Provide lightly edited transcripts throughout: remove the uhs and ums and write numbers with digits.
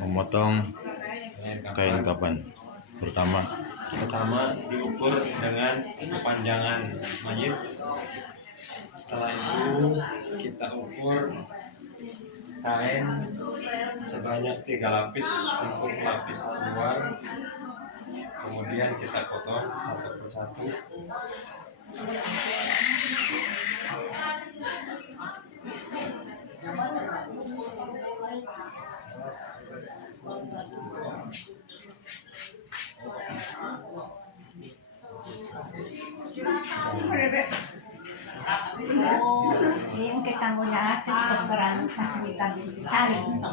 Memotong kain kapan? Pertama diukur dengan kepanjangan mayit. Setelah itu kita ukur kain sebanyak 3 lapis untuk lapisan luar. Kemudian kita potong satu persatu. Yung kita mo lahat sa parang sakitan tali ito.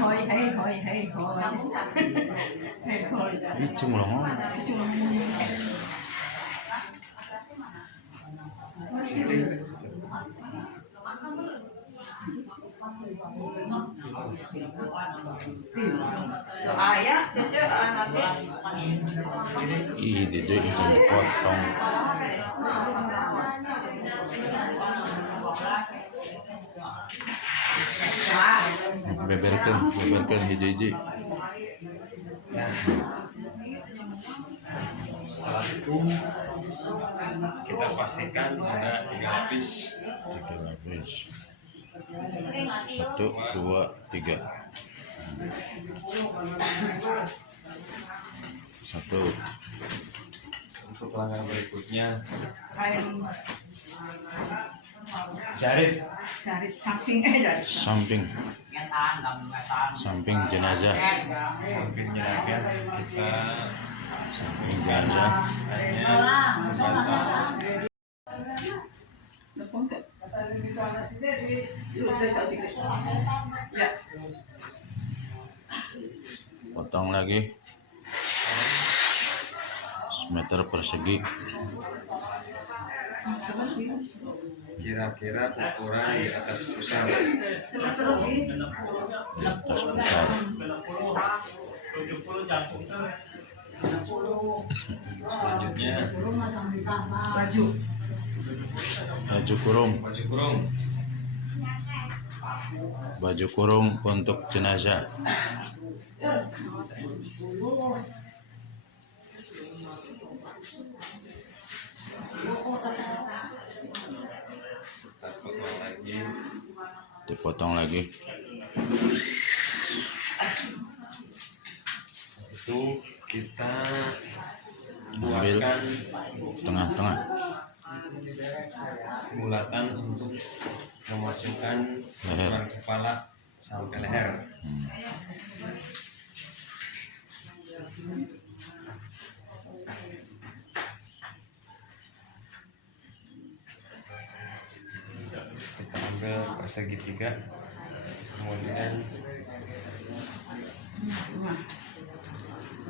Hey hoy. Icung loh. Ih, dede potong. Beberkan hiji-hiji. Setelah itu kita pastikan ada 3 lapis. 3 lapis. 1, 2, 3. 1. Untuk langkah berikutnya Kain jarit samping Samping jenazah. samping jenazah kita Samping jenazah. hanya sebatas Potong lagi. Meter persegi. kira-kira ukuran di atas pusar. Di atas pusar. Selanjutnya Baju kurung untuk jenazah. Dipotong lagi. Itu kita Ambil buatkan tengah-tengah. bulatan untuk memasukkan ukuran kepala sampai leher. Kita ambil persegi 3, kemudian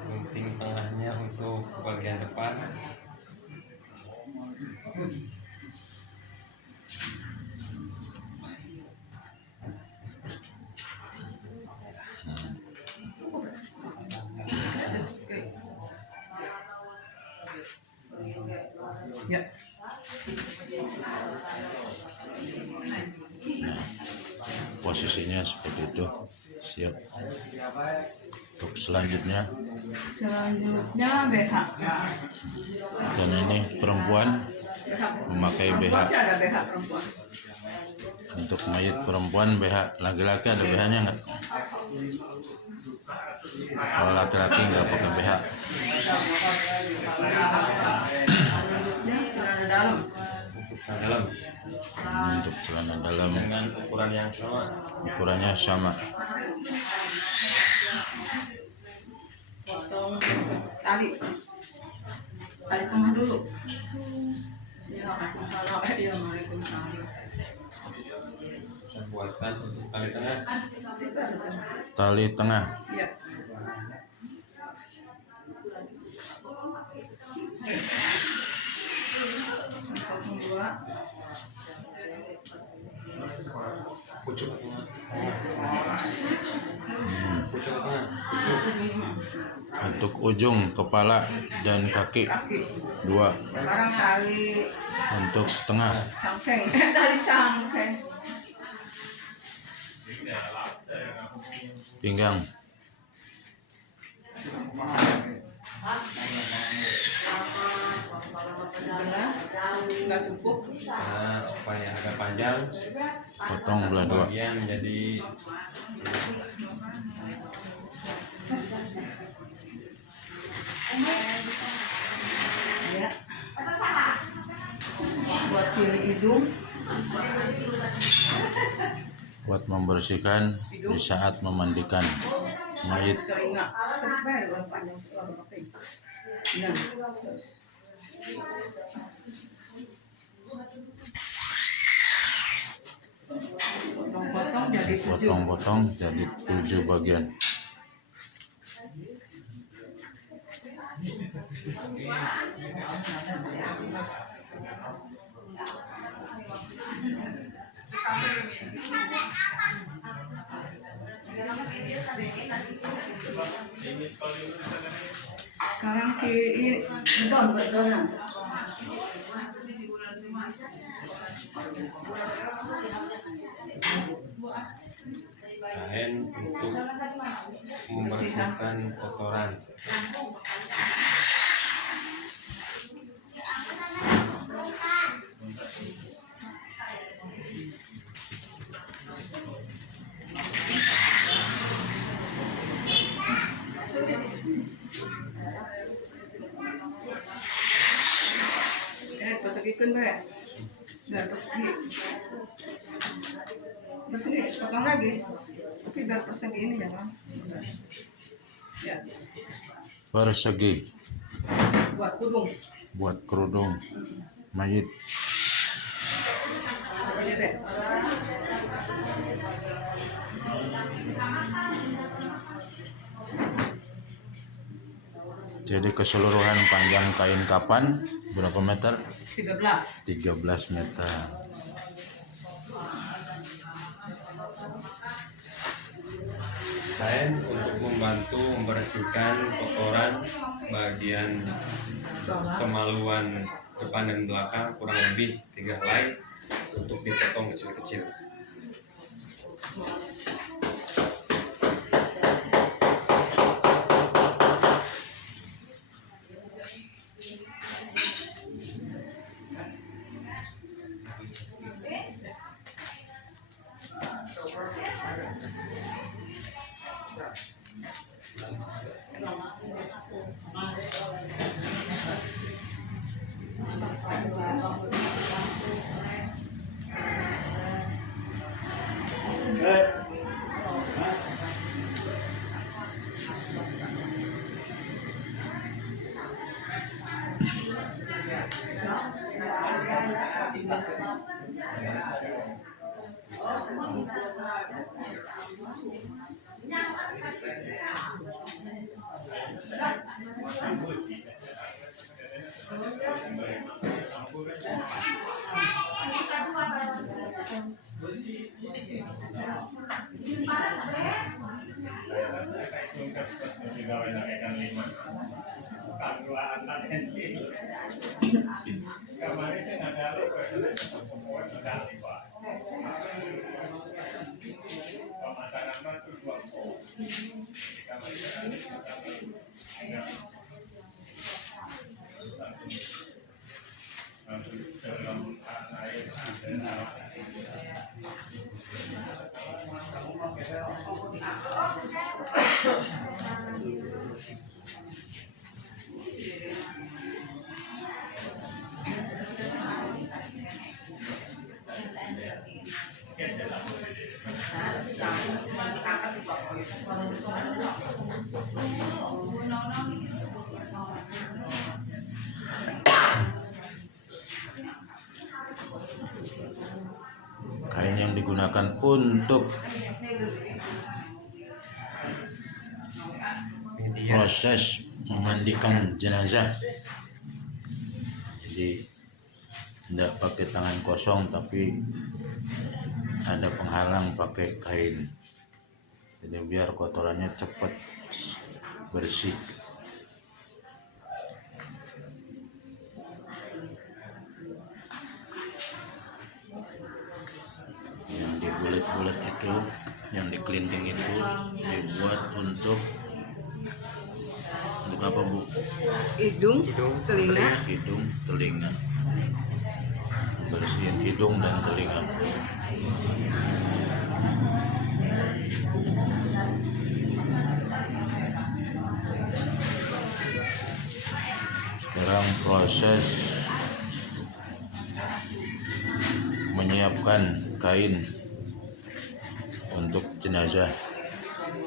gunting tengahnya untuk bagian depan. Nah, posisinya seperti itu. Siap. Untuk selanjutnya BH. Dan ini perempuan memakai BH. Untuk mayat perempuan BH, laki-laki ada BH-nya nggak? Kalau laki-laki nggak pakai BH. Untuk celana dalam Dengan ukuran yang sama. Ukurannya sama. Potong tali tengah dulu. Waalaikumsalam. Saya buatkan untuk tali tengah. Tali tengah. Ya. Potong 2. Pucuk. pucuk ke tengah. Pucuk. Untuk ujung kepala dan kaki Kaki. 2. Sekarang tali Untuk tengah cangkeng. Tali cangkeng. pinggang. Benar. Nggak cukup. Nah, supaya agak panjang, Potong belah 2. bagian menjadi Ya. Buat kiri hidung. Buat membersihkan di saat memandikan mayit. Telinga. Seperti apa? Panjang selalu pakai. Nah, terus. Potong-potong jadi 7. Potong-potong jadi 7 bagian. Sekarang kiri bedon. kain untuk membersihkan kotoran. Persegikeun bae. Biar persegi. Persegi, potong lagi. Tapi biar persegi ini jangan. Ya, Persegi buat kudung. buat kerudung mayit. Ini deh. Jadi keseluruhan panjang kain kapan berapa meter? 13. 13 meter. Kain untuk membantu membersihkan kotoran bagian kemaluan depan dan belakang, kurang lebih 3 helai untuk dipotong kecil-kecil. Kain yang digunakan untuk proses memandikan jenazah. Jadi tidak pakai tangan kosong, tapi ada penghalang pakai kain. Jadi biar kotorannya cepat bersih. Yang dibulet-bulet itu, yang dikelinting itu dibuat untuk apa, Bu? Hidung, telinga. Hidung, telinga. Bersihin hidung dan telinga. Sekarang proses menyiapkan kain untuk jenazah.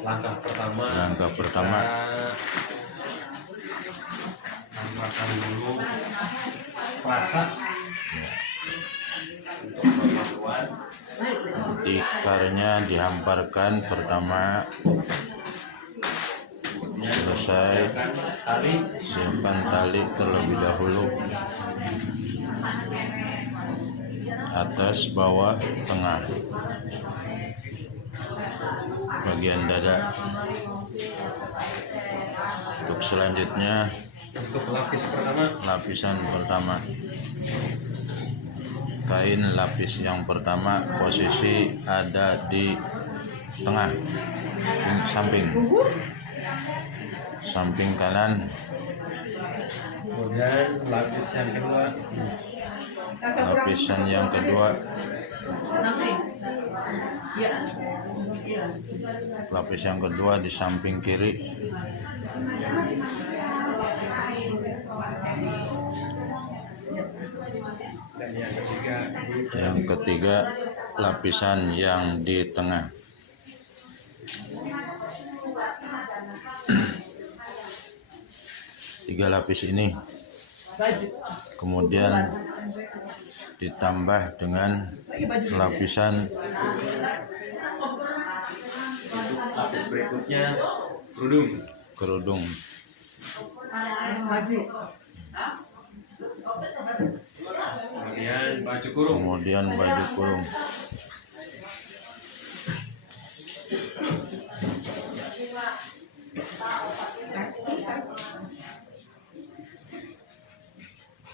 Langkah pertama tambahkan dulu rasa untuk pembuatan. Tikarnya dihamparkan pertama. Selesai, siapkan tali terlebih dahulu, atas, bawah, tengah, bagian dada. Untuk selanjutnya, Untuk lapisan pertama, kain lapis yang pertama posisi ada di tengah, samping kanan. kemudian Lapisan yang kedua, lapis yang kedua di samping kiri. dan Yang ketiga, lapisan yang di tengah. Tiga lapis ini kemudian ditambah dengan lapisan lapis berikutnya kerudung. Kemudian baju kurung.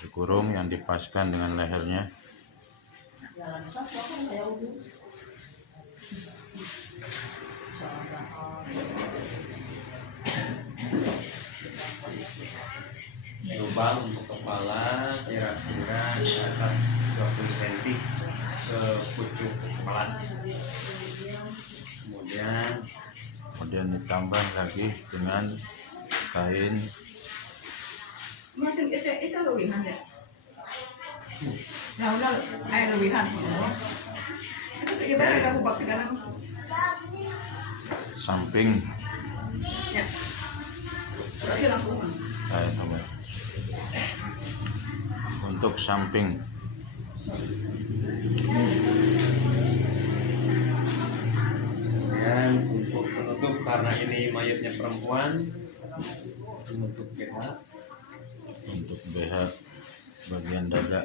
Kurung yang dipaskan dengan lehernya. Lubang untuk kepala kira-kira di atas 20 cm ke pucuk kepala. Kemudian ditambah lagi dengan kain. Itu lebihan ya. Nah, udah air lebihan. Itu ibarat kamu bak segala. Samping. Ya. Berarti langsung. Untuk samping. Dan untuk penutup, karena ini mayatnya perempuan, untuk BH bagian dada.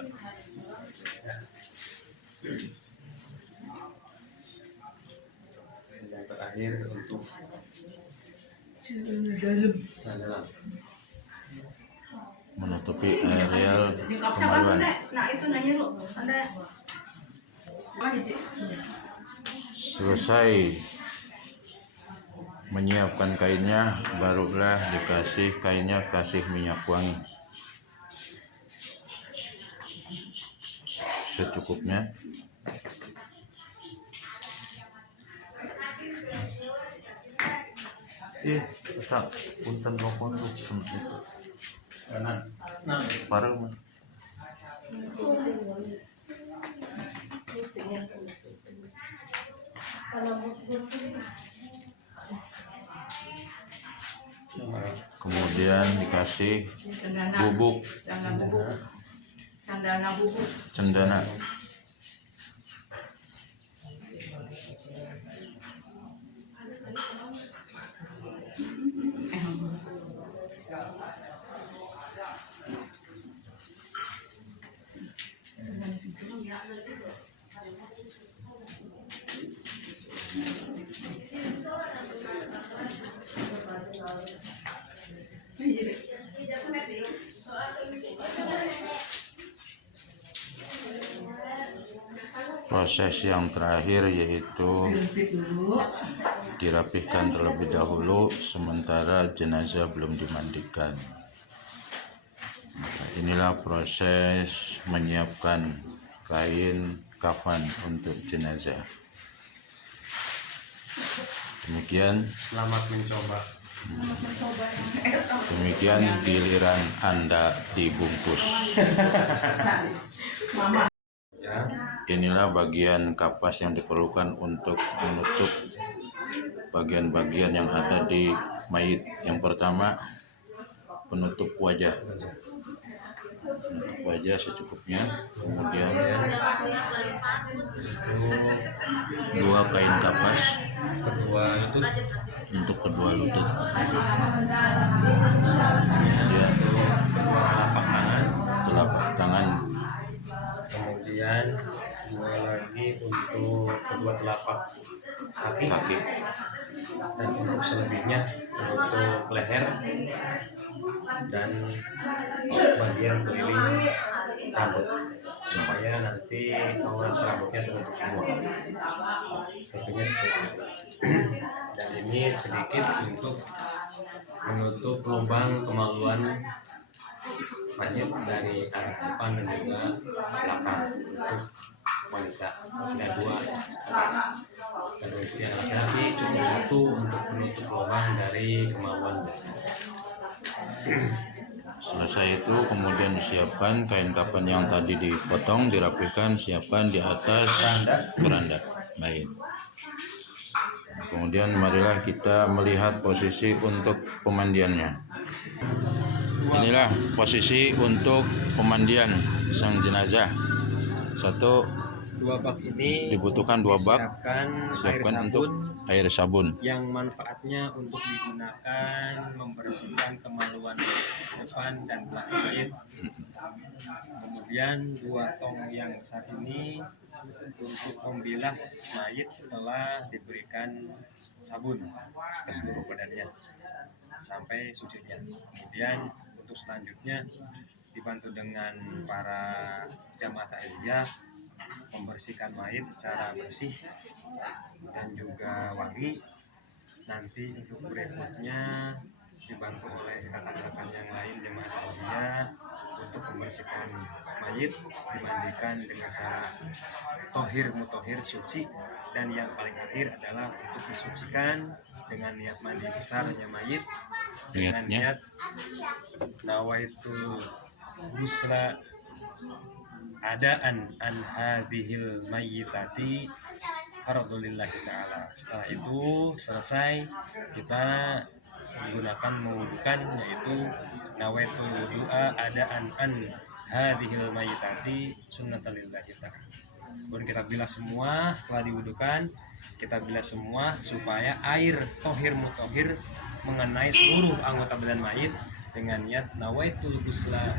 Yang terakhir untuk dalam menutupi areal kemaluan. Nah, itu nanya lu. Anda Selesai menyiapkan kainnya, barulah dikasih kainnya, kasih minyak wangi secukupnya. Bisa punten rokok tuh itu. Parah mah. Kemudian dikasih bubuk cendana. Proses yang terakhir yaitu dirapihkan terlebih dahulu sementara jenazah belum dimandikan. Inilah proses menyiapkan kain kafan untuk jenazah. Demikian giliran Anda dibungkus. Inilah bagian kapas yang diperlukan untuk menutup bagian-bagian yang ada di mayit. Yang pertama, penutup wajah. Penutup wajah secukupnya. Kemudian 2 kain kapas untuk kedua lutut. Kemudian telapak tangan. Kemudian 2 lagi untuk kedua telapak kaki. Dan untuk selebihnya untuk leher dan bagian keliling rambut supaya nanti aurat rambutnya tertutup semua. Selebihnya seperti itu. Dan ini sedikit untuk menutup lubang kemaluan mayit dari arah depan dan juga belakang untuk wanita. Ada 2 atas. Dan untuk yang laki-laki cukup 1 untuk menutup lubang dari kemaluan. Selesai itu kemudian disiapkan kain kafan yang tadi dipotong, dirapihkan, siapkan di atas keranda mayit. Kemudian marilah kita melihat posisi untuk pemandiannya. Inilah posisi untuk pemandian sang jenazah. 2 bak ini Dibutuhkan 2 bak. Siapkan Untuk air sabun yang manfaatnya untuk digunakan membersihkan kemaluan depan dan belakang mayit. Kemudian 2 tong yang besar ini untuk membilas mayit setelah diberikan sabun ke seluruh badannya sampai sujudnya. Kemudian untuk selanjutnya dibantu dengan para jamaah takziah membersihkan mayit secara bersih dan juga wangi. Nanti untuk berikutnya dibantu oleh rekan-rekan yang lain jemaah takziah untuk membersihkan mayit, dimandikan dengan cara tohir mutohir suci, dan yang paling akhir adalah untuk disucikan dengan niat mandi besarnya mayit dengan niat nawaitul ghusla adaan an hadhil mayyitati fardhulillahi ta'ala. Setelah itu selesai, kita menggunakan mewudukan, yaitu nawaitul doa adaan an hadhil mayyitati sunnatulillahi ta'ala. Kemudian kita bilas semua. Setelah diwudukan, kita bilas semua supaya air tohir mutohir mengenai seluruh anggota badan mayit dengan niat nawaitul ghusla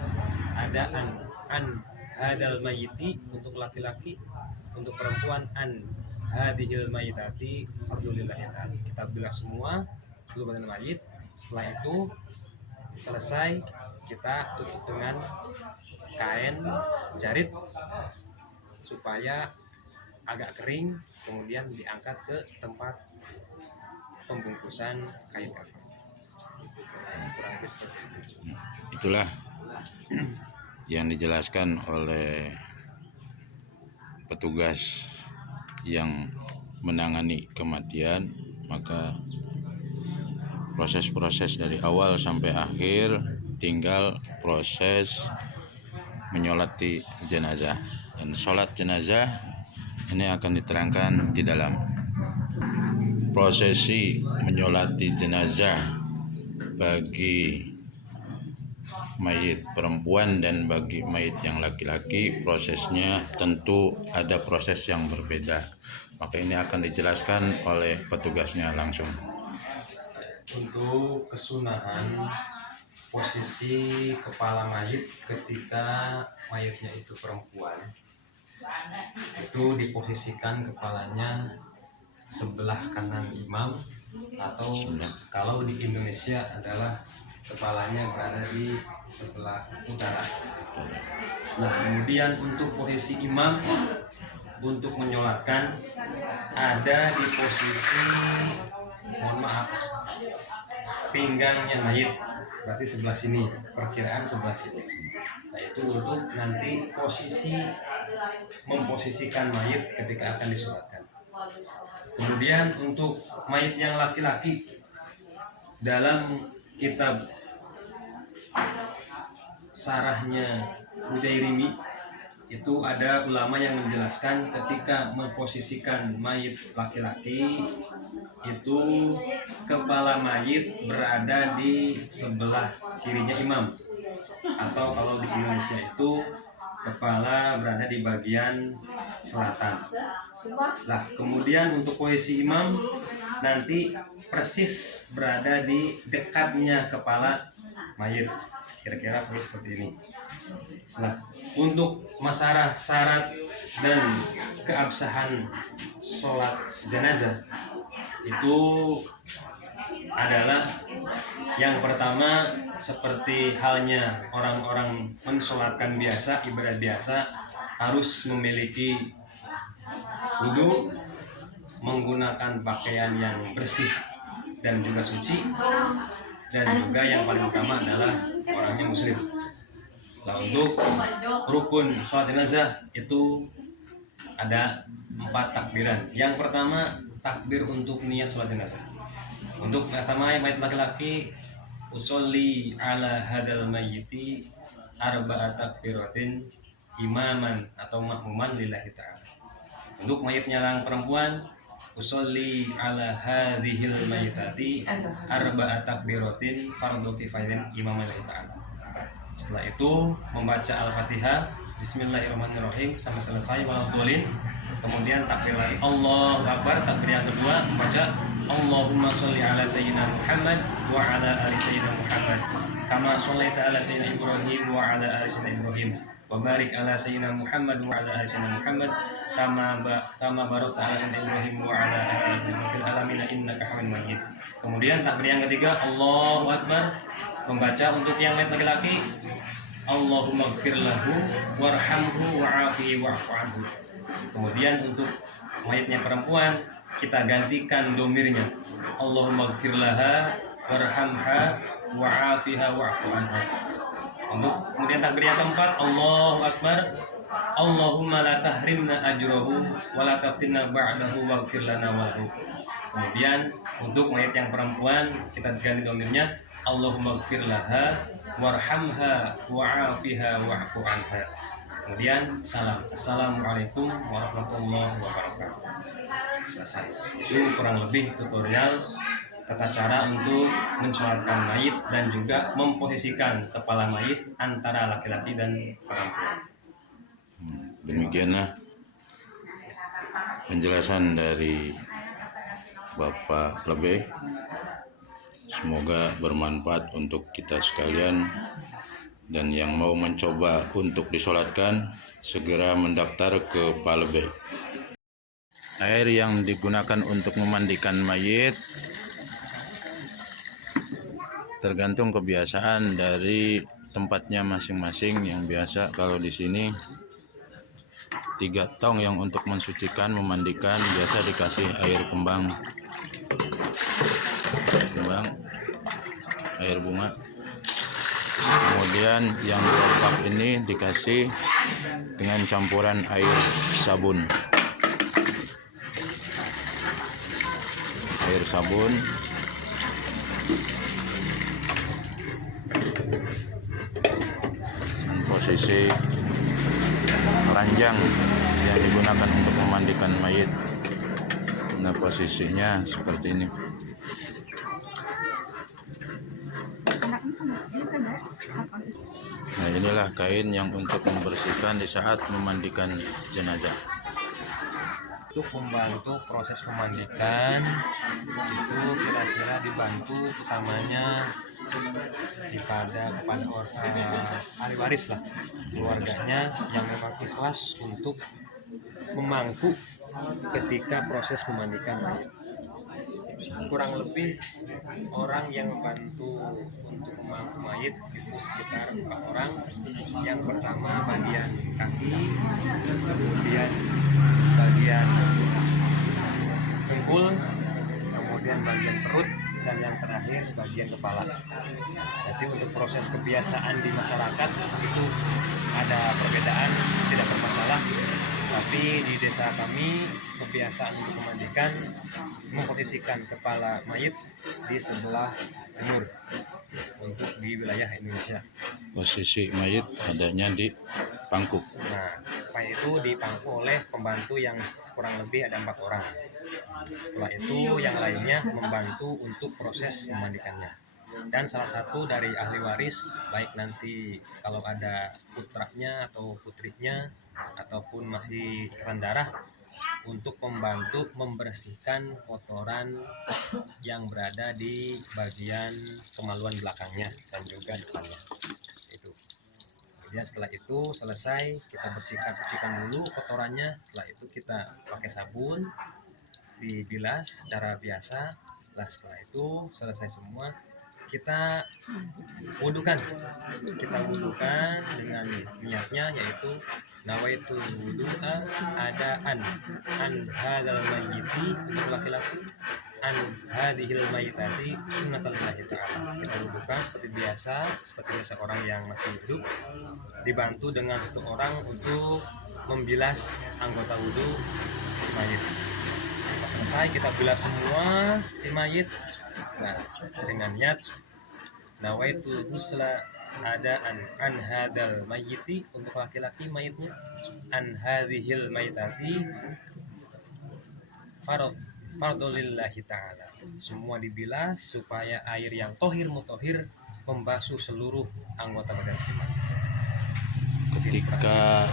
adaan an hadal mayiti untuk laki-laki, untuk perempuan an hadhil mayitati fardhulillahi ta'ala. Kita bilas semua seluruh badan mayit. Setelah itu selesai, kita tutup dengan kain jarit supaya agak kering, kemudian diangkat ke tempat pembungkusan kain kafan. Kurang lebih seperti itu. Itulah yang dijelaskan oleh petugas yang menangani kematian. Maka proses-proses dari awal sampai akhir tinggal proses menyolati jenazah, dan sholat jenazah ini akan diterangkan di dalam prosesi menyolati jenazah bagi mayit perempuan dan bagi mayit yang laki-laki. Prosesnya tentu ada proses yang berbeda, maka ini akan dijelaskan oleh petugasnya langsung. Untuk kesunahan posisi kepala mayit ketika mayitnya itu perempuan, itu diposisikan kepalanya sebelah kanan imam, atau kalau di Indonesia adalah kepalanya berada di sebelah utara. Nah, kemudian untuk posisi imam untuk menyolatkan ada di posisi, mohon maaf, pinggangnya mayit, berarti sebelah sini, perkiraan sebelah sini. Nah itu untuk nanti memposisikan mayit ketika akan disolatkan. Kemudian untuk mayit yang laki-laki, dalam kitab Sarahnya Mujairimi itu ada ulama yang menjelaskan ketika memposisikan mayit laki-laki itu kepala mayit berada di sebelah kirinya imam, atau kalau di Indonesia itu kepala berada di bagian selatan. Nah, kemudian untuk posisi imam nanti persis berada di dekatnya kepala mayit, kira-kira seperti ini. Nah, untuk masalah syarat dan keabsahan sholat jenazah itu adalah yang pertama, seperti halnya orang-orang mensolatkan biasa, ibadah biasa, harus memiliki wudhu, menggunakan pakaian yang bersih dan juga suci, dan juga yang paling utama adalah orangnya muslim. Nah, untuk rukun sholat jenazah itu ada 4 takbiran. Yang pertama, takbir untuk niat sholat jenazah. Untuk pertama, mayit laki-laki, usolli ala hadal mayyiti arba'at takbiratin imaman atau makmuman lillahi ta'ala. Untuk mayitnya yang perempuan, usolli ala hadhil mayyitati arba'at takbiratin fardhu kifayatin imaman lillahi ta'ala. Setelah itu membaca Al-Fatihah, Bismillahirrahmanirrahim sampai selesai waladhdallin. Kemudian takbir lagi, Allahu Akbar. Takbir yang kedua membaca Allahumma sholli ala sayyidina Muhammad wa ala ali sayyidina Muhammad kama shallaita ala sayyidina Ibrahim wa ala ali sayyidina Ibrahim wa barik ala sayyidina Muhammad wa ala ali sayyidina Muhammad kama barakta ala sayyidina Ibrahim wa ala ali sayyidina Ibrahim fil alamin innaka Hamidum Majid. Kemudian takbir yang ketiga, Allahu Akbar, membaca untuk yang laki-laki Allahumma gfir lahu warhamhu wa'afihi wa'fu anhu. Kemudian untuk mayitnya perempuan kita gantikan domirnya, Allahumma gfir laha warhamha wa'afiha wa'fu anha. Untuk kemudian takbir yang keempat, Allahu Akbar, Allahumma la tahrimna ajrahu wa la taftinna ba'dahu waghfir lana walahu. Kemudian untuk mayit yang perempuan kita ganti domirnya, Allahumma gfir laha warhamha wa'afiha wa'fu anha. Kemudian salam, Assalamualaikum warahmatullahi wabarakatuh. Selesai. Itu kurang lebih tutorial tata cara untuk mensolatkan mayit dan juga memposisikan kepala mayit antara laki-laki dan perempuan. Demikianlah penjelasan dari Bapak Lebih. Semoga bermanfaat untuk kita sekalian, dan yang mau mencoba untuk disolatkan segera mendaftar ke Pak Lebih. Air yang digunakan untuk memandikan mayit tergantung kebiasaan dari tempatnya masing-masing. Yang biasa kalau di sini 3 tong yang untuk mensucikan, memandikan, biasa dikasih air kembang, air bunga. Kemudian yang 2 pak ini dikasih dengan campuran air sabun. Dan posisi ranjang yang digunakan untuk memandikan mayit. Nah, posisinya seperti ini. Nah, inilah kain yang untuk membersihkan di saat memandikan jenazah. Untuk membantu proses memandikan itu kira-kira dibantu utamanya kepada ahli waris lah, keluarganya yang memang ikhlas untuk memangku ketika proses memandikan mayat. Kurang lebih orang yang membantu untuk memangku mayit itu sekitar 4 orang. Yang pertama bagian kaki, kemudian bagian kepala. Jadi untuk proses kebiasaan di masyarakat itu ada perbedaan, tidak bermasalah. Tapi di desa kami kebiasaan untuk memandikan memposisikan kepala mayit di sebelah timur untuk di wilayah Indonesia. Posisi mayit adanya di pangkuk. Nah, mayit itu dipangku oleh pembantu yang kurang lebih ada 4 orang. Setelah itu yang lainnya membantu untuk proses memandikannya. Dan salah satu dari ahli waris, baik nanti kalau ada putranya atau putrinya ataupun masih ikatan darah, untuk membantu membersihkan kotoran yang berada di bagian kemaluan belakangnya dan juga depannya. Itu. Kemudian setelah itu selesai, kita bersihkan dulu kotorannya. Setelah itu kita pakai sabun, dibilas secara biasa. Setelah itu selesai semua, kita wudukan dengan niatnya, yaitu nawaitu wudu'a adaan an hadzal mayyiti, untuk laki-laki, an hadhil mayyitati sunnatullahi ta'ala. Kita wudukan seperti biasa orang yang masih hidup, dibantu dengan satu orang untuk membilas anggota wudu si mayit. Pas selesai kita bilas semua si mayit. Nah, dengan niat nawaitu husla ada an hadal mayyiti, untuk laki-laki mayitnya, an hadhil mayyitati fardulillahi ta'ala. Semua dibilas supaya air yang tohir mutohir membasuh seluruh anggota badan si mayit. Ketika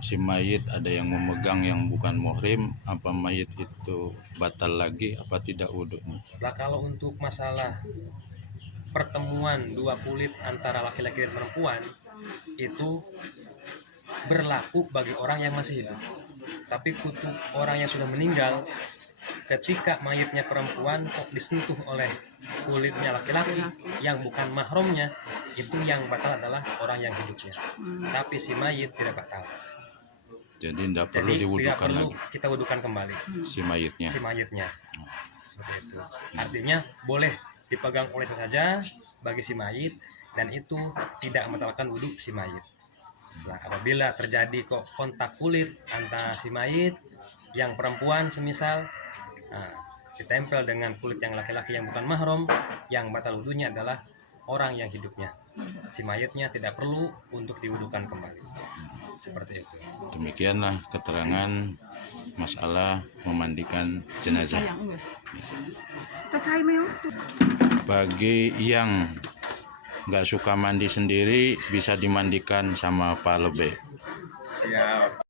si mayit ada yang memegang yang bukan muhrim, apa mayit itu batal lagi apa tidak wudhunya? Nah, kalau untuk masalah pertemuan dua kulit antara laki-laki dan perempuan itu berlaku bagi orang yang masih hidup. Tapi untuk orang yang sudah meninggal, ketika mayitnya perempuan kok disentuh oleh kulitnya laki-laki yang bukan mahramnya, itu yang batal adalah orang yang hidupnya. Tapi si mayit tidak batal. Jadi tidak perlu Jadi tidak diwudhukan perlu lagi kita wudukan kembali si mayitnya. si mayitnya. Seperti itu. Artinya boleh dipegang oleh saja bagi si mayit, dan itu tidak membatalkan wudhu si mayit. Nah, apabila terjadi kontak kulit antara si mayit yang perempuan semisal, ditempel dengan kulit yang laki-laki yang bukan mahram, yang batal wudhunya adalah orang yang hidupnya. Si mayitnya tidak perlu untuk diwudhukan kembali. Seperti itu. Demikianlah keterangan masalah memandikan jenazah. Bagi yang nggak suka mandi sendiri, bisa dimandikan sama Pak Lebe. Siap.